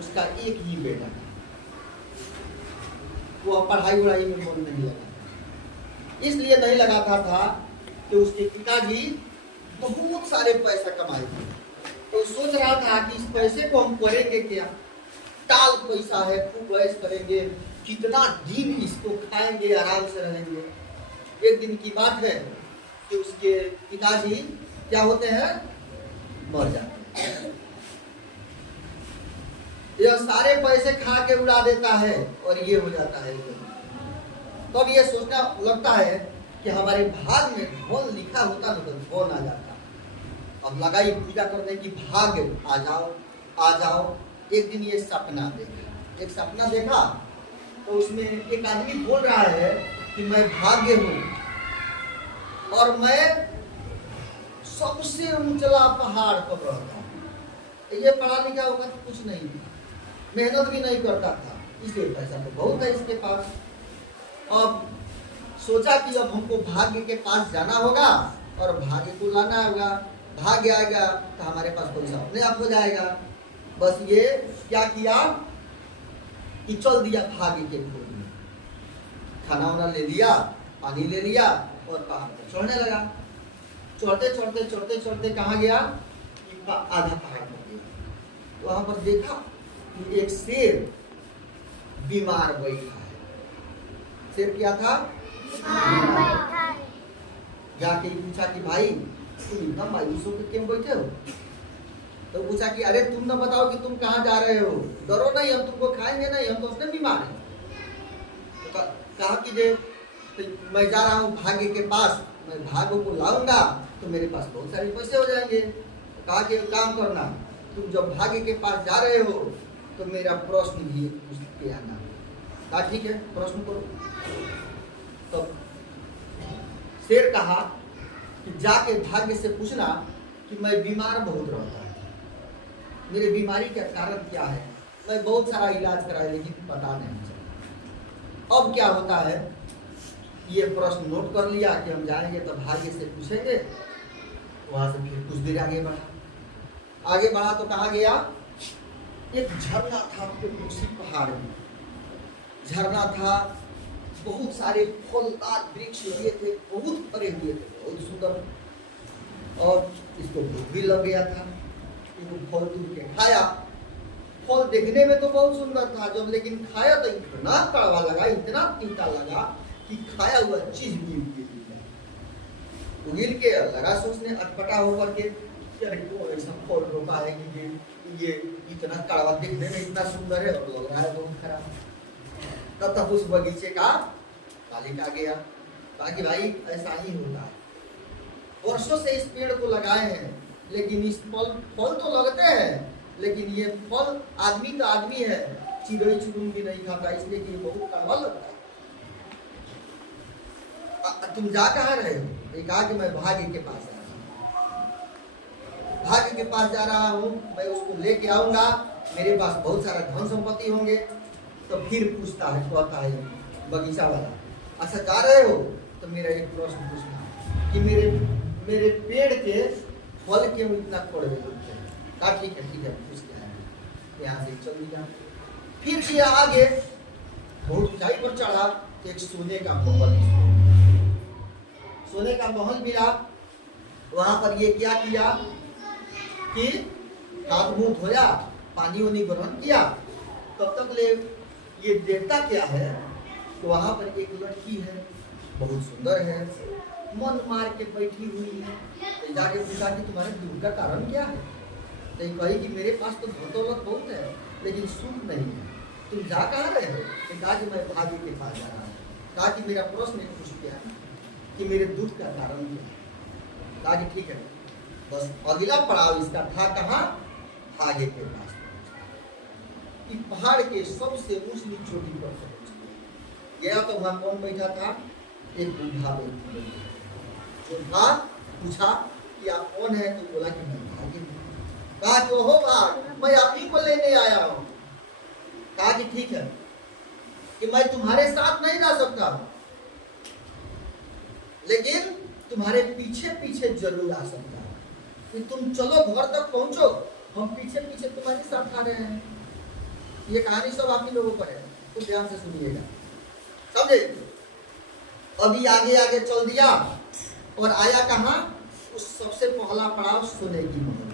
उसका एक ही बेटा था, वो पढ़ाई वढ़ाई में मन नहीं लगा, इसलिए नहीं लगाता था कि उसके पिताजी बहुत सारे पैसा कमाए थे। तो सोच रहा था कि इस पैसे को हम करेंगे क्या, टाल पैसा है, खूब ऐश करेंगे, कितना दिन इसको खाएंगे, आराम से रहेंगे। एक दिन की बात है कि उसके पिताजी क्या होते हैं, मर जाते हैं। यह सारे पैसे खा के उड़ा देता है और ये हो जाता है। तब तो ये सोचना लगता है कि हमारे भाग में धन लिखा होता ना तो धन आ जाता। अब लगाई पूजा करने की, भाग्य आ जाओ आ जाओ। एक दिन ये सपना देखा, एक सपना देखा तो उसमें एक आदमी बोल रहा है कि मैं भाग्य हूँ और मैं सबसे ऊंचला पहाड़ पर रहता हूँ। ये पढ़ा लिखा होगा तो कुछ नहीं, मेहनत भी नहीं करता था, इसलिए पैसा तो बहुत है इसके पास। अब सोचा कि अब हमको भाग्य के पास जाना होगा और भाग्य को लाना होगा, भाग्य आएगा तो हमारे पास पैसा अपने आप हो जाएगा। बस ये क्या किया कि चल दिया भाग्य के खोज में, खाना वाना ले लिया, पानी ले लिया और पहाड़ पर चढ़ने लगा। चढ़ते चढ़ते चढ़ते चढ़ते कहाँ गया, आधा पहाड़ पर गया। वहां पर देखा कि एक शेर बीमार बैठा है। शेर क्या था, जाके पूछा कि भाई तुम इतना मायूस होकर क्यों बैठे हो। तो पूछा कि अरे तुम ना बताओ कि तुम कहाँ जा रहे हो, डरो नहीं, हम तुमको खाएंगे नहीं, हम तो अपने बीमार हैं। तो कहा कि जे तो मैं जा रहा हूँ भाग्य के पास, मैं भाग्य को लाऊंगा तो मेरे पास बहुत सारे पैसे हो जाएंगे। तो कहा कि काम करना, तुम जब भाग्य के पास जा रहे हो तो मेरा प्रश्न भी पूछ के आना। कहा ठीक है, प्रश्न करो। तो शेर कहा कि जाके भाग्य से पूछना कि मैं बीमार बहुत रहता हूँ, मेरे बीमारी का कारण क्या है, मैं बहुत सारा इलाज कराया लेकिन पता नहीं चला। अब क्या होता है, ये प्रश्न नोट कर लिया कि हम जाएंगे तो भाग्य से पूछेंगे। वहां से फिर कुछ देर आगे बढ़ा तो कहा गया एक झरना था उसी पहाड़ में। झरना था, बहुत सारे फलदार वृक्ष हुए थे, बहुत भरे हुए थे, बहुत सुंदर। और इसको भूख भी लग गया था, इसको फल तोड़ के खाया। फल देखने में तो बहुत सुंदर था, जब लेकिन खाया तो इतना कड़वा लगा, इतना तीता लगा कि खाया हुआ चीज भी उगिल के लगा सोचने, अटपटा होकर के अरे क्यों ऐसा फल रोका है कि ये इतना कड़वा, देखने में इतना सुंदर है और लग रहा है बहुत खराब। तब उस बगीचे का मालिक आ गया, कहा कि भाई ऐसा ही होता है, वर्षों से इस पेड़ को लगाए हैं लेकिन इस फल तो लगते हैं, लेकिन ये फल आदमी का आदमी है, चिड़ै चुरुंग भी नहीं खाता, इसलिए कि ये बहुत कड़वा लगता है। तुम जा कहाँ रहे हो? ये कहा कि मैं भाग्य के पास जा रहा हूँ, भाग्य के पास जा रहा हूँ, मैं उसको लेके आऊंगा, मेरे पास बहुत सारा धन संपत्ति होंगे। तो फिर पूछता है, कहता है बगीचा वाला, अच्छा जा रहे हो तो मेरा एक प्रश्न पूछना कि मेरे पेड़ के फल क्यों इतना कड़वे लगते हैं। कहा ठीक है पूछ के आएंगे। यहाँ से चल दिया, फिर किया आगे, बहुत ऊंचाई पर चढ़ा, एक सोने का महल, सोने का महल मिला। वहां पर ये क्या किया कि हाथ मुंह धोया, पानी वानी ग्रहण किया। तब तक ले ये देखता क्या है, तो वहां पर एक लड़की है, बहुत सुंदर है, मन मार के बैठी हुई है। तो जाके पूछा कि तुम्हारे दुख का कारण क्या है। तो कही कि मेरे पास तो धन दौलत बहुत है लेकिन सुख नहीं है, तुम जा कहाँ रहे हो। तो कहा कि मैं भाग्य के पास जा रहा हूँ। कहा कि मेरा प्रश्न पूछ क्या है कि मेरे दुख का कारण क्या है। कहा कि ठीक है, बस अगला पड़ाव इसका था कहाँ, भाग्य के पास। पहाड़ के सबसे ऊंची चोटी पर गया तो वहां कौन बैठा था, एक बूढ़ा बैठा। पूछा कि आप कौन है, तो बोला कि मैं भाग्य हूं। कहा कि ओहो भाग, मैं आप ही को लेने आया हूं। कहा कि ठीक है कि मैं तुम्हारे साथ नहीं रह सकता, लेकिन तुम्हारे पीछे पीछे जरूर आ सकता हूं। कि तुम चलो घर तक पहुंचो, हम पीछे पीछे तुम्हारे साथ आ रहे हैं। ये कहानी सब आप ही लोगों पर है, तो ध्यान से सुनिएगा, समझे। अभी आगे आगे चल दिया और आया कहाँ, उस सबसे पहला पड़ाव सोने की महल।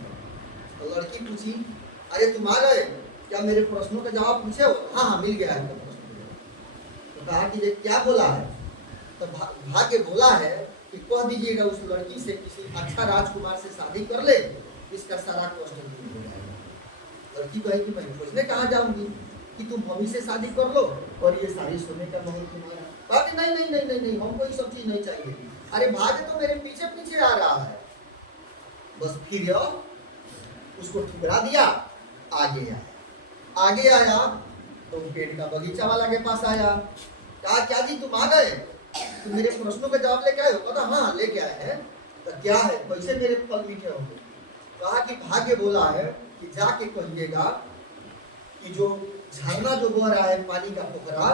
तो लड़की पूछी, अरे तुम आ गए क्या, मेरे प्रश्नों का जवाब पूछे हो? हाँ हाँ मिल गया है प्रश्न। तो कहा कि ये क्या बोला है? तो भाग्य बोला है कि कह दीजिएगा उस लड़की से किसी अच्छा राजकुमार से शादी कर ले, इसका सारा कष्ट दूर हो जाएगा। लड़की कहे कि मैं खोजने कहाँ जाऊंगी कि तुम मम्मी से शादी कर लो और ये सारी सोने का महल तुम्हारा। बाकी नहीं नहीं नहीं नहीं नहीं, हमको ये सब चीज नहीं चाहिए। अरे भाग्य तो मेरे पीछे पीछे आ रहा है। बस फिर उसको ठुकरा दिया, आगे आया तो पेड़ का बगीचा वाला के पास आया, कहा क्या जी तुम आ गए, तुम मेरे प्रश्नों का जवाब लेके आए हो? कहता हाँ लेके आए हैं। तो क्या है, कैसे मेरे फल मीठे होंगे? कहा कि भाग्य बोला है कि जाके कहिएगा कि जो झरना जो बह रहा है पानी का पोखरा,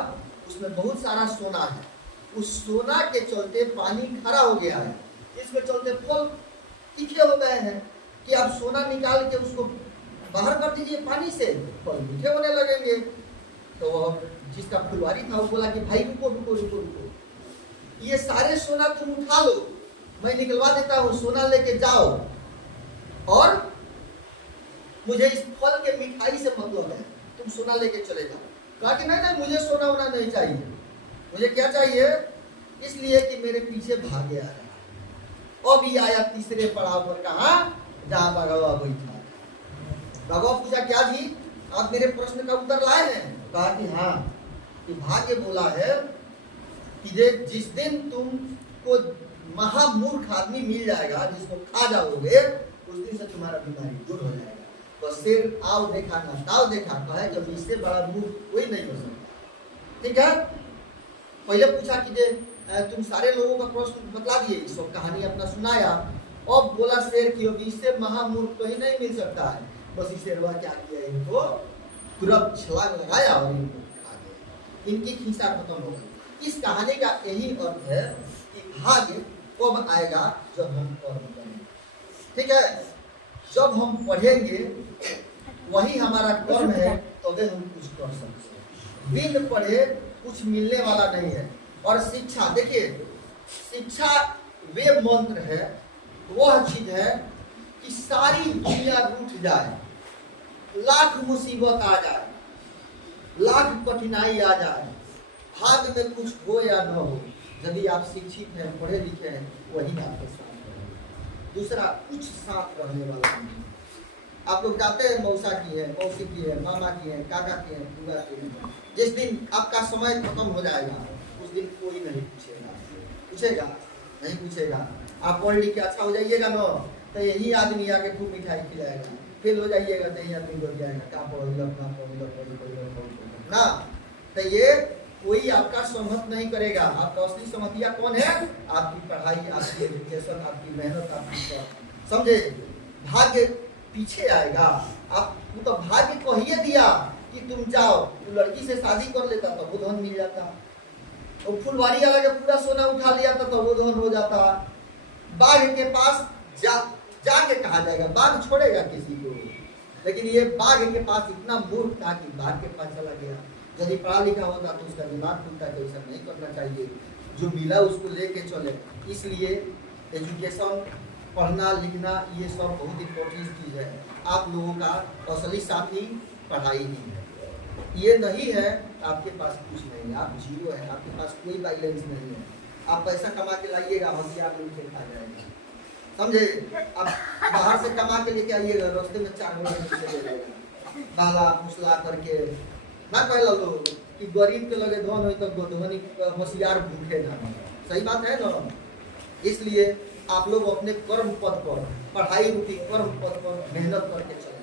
उसमें बहुत सारा सोना है, उस सोना के चलते पानी खड़ा हो गया है, इसके चलते फल तीखे हो गए हैं कि आप सोना निकाल के उसको बाहर कर दीजिए पानी से, फल मीठे होने लगेंगे। तो वह जिसका फुलवारी था वो बोला कि भाई रुको रुको रुको रुको, ये सारे सोना तुम उठा लो, मैं निकलवा देता हूँ, सोना लेके जाओ और मुझे इस फल के मिठाई से मतलब है, तुम सोना लेके चले जाओ। कहा कि नहीं नहीं मुझे सोना वोना नहीं चाहिए, मुझे क्या चाहिए, इसलिए कि मेरे पीछे भागे आ रहा। अभी आया तीसरे पड़ाव पर, कहा जहां भगवा बैठा। भगवा पूछा क्या जी आप मेरे प्रश्न का उत्तर लाए हैं? कहा कि हाँ, कि भाग्य बोला है कि जिस दिन तुमको महामूर्ख आदमी मिल जाएगा जिसको खा जाओगे, उस दिन से तुम्हारा बीमारी दूर हो जाएगा। तो शेर आओ देखा ना ताव देखा, कहे जब इससे बड़ा मूर्ख कोई नहीं हो सकता। ठीक है, पहले पूछा कि तुम सारे लोगों का प्रश्न बतला दिए, सब कहानी अपना सुनाया। अब बोला शेर की अब इससे महामूर्ख तो ही नहीं मिल सकता है। बस इस शेरवा क्या किया, इनको तुरंत छलांग लगाया और इनको खा गया, इनकी खींचा खत्म हो गई। इस कहानी का यही अर्थ है कि भाग्य कब आएगा, जब हम कर्म करेंगे। ठीक है, जब हम पढ़ेंगे वही हमारा कर्म है, तभी हम कुछ कर सकते हैं। बिन पढ़े कुछ मिलने वाला नहीं है। और शिक्षा, देखिए शिक्षा वे मंत्र है, वह चीज है कि सारी दुनिया रूठ जाए, लाख मुसीबत आ जाए, लाख कठिनाई आ जाए, भाग्य में कुछ हो या न हो, यदि आप शिक्षित हैं, पढ़े लिखे हैं, वही आपके साथ रहेगा। दूसरा कुछ साथ रहने वाला नहीं। आप लोग जाते हैं, मौसा की है, मौसी की है, मामा की है, काका की है, पूरा की है। जिस दिन आपका समय खत्म हो जाएगा उस दिन कोई नहीं पूछेगा नहीं पूछेगा। आप पढ़ लिख के अच्छा हो जाइएगा ना, तो यही आदमी आके खूब मिठाई खिलाएगा, फेल हो जाइएगा तो यही आदमी बोल जाएगा का ना। तो ये कोई आपका सहमत नहीं करेगा। आपका असली सहमतिया कौन है? आपकी पढ़ाई, आपकी एजुकेशन, आपकी मेहनत, आपकी, समझे। भाग्य पीछे आएगा। आप तो भाग्य को ही दिया कि तुम जाओ, तो लड़की से शादी कर लेता तो वो धन मिल जाता, और फुलवारी वाला के पूरा सोना उठा लिया था तो वो धन हो जाता। बाघ के पास जाके कहा जाएगा, बाघ छोड़ेगा किसी को, लेकिन ये बाघ के पास इतना मूर्ख था कि बाघ के पास चला गया। यदि पढ़ा लिखा होता तो उसका दिमाग खुलता कि ऐसा नहीं करना चाहिए, जो मिला उसको लेके चले। इसलिए एजुकेशन, पढ़ना लिखना, ये सब बहुत इम्पोर्टेंट चीज़ है। आप लोगों का असली साथी पढ़ाई ही है। ये नहीं है आपके पास कुछ नहीं है, आप जीरो है, आपके पास कोई बैलेंस नहीं है। आप पैसा कमा के लाइएगा, हथियार लेके खा जाएगा, समझे। आप बाहर से कमा के लेके आइएगा, रास्ते में 4 घंटे चले जाएगा, काला फुसला करके ना। कह लो कि गरीब के लगे धन हो तो धनी होशियार भूखे ना, सही बात है ना। इसलिए आप लोग अपने कर्म पद पर, पढ़ाई रूपी कर्म पद पर मेहनत करके चले।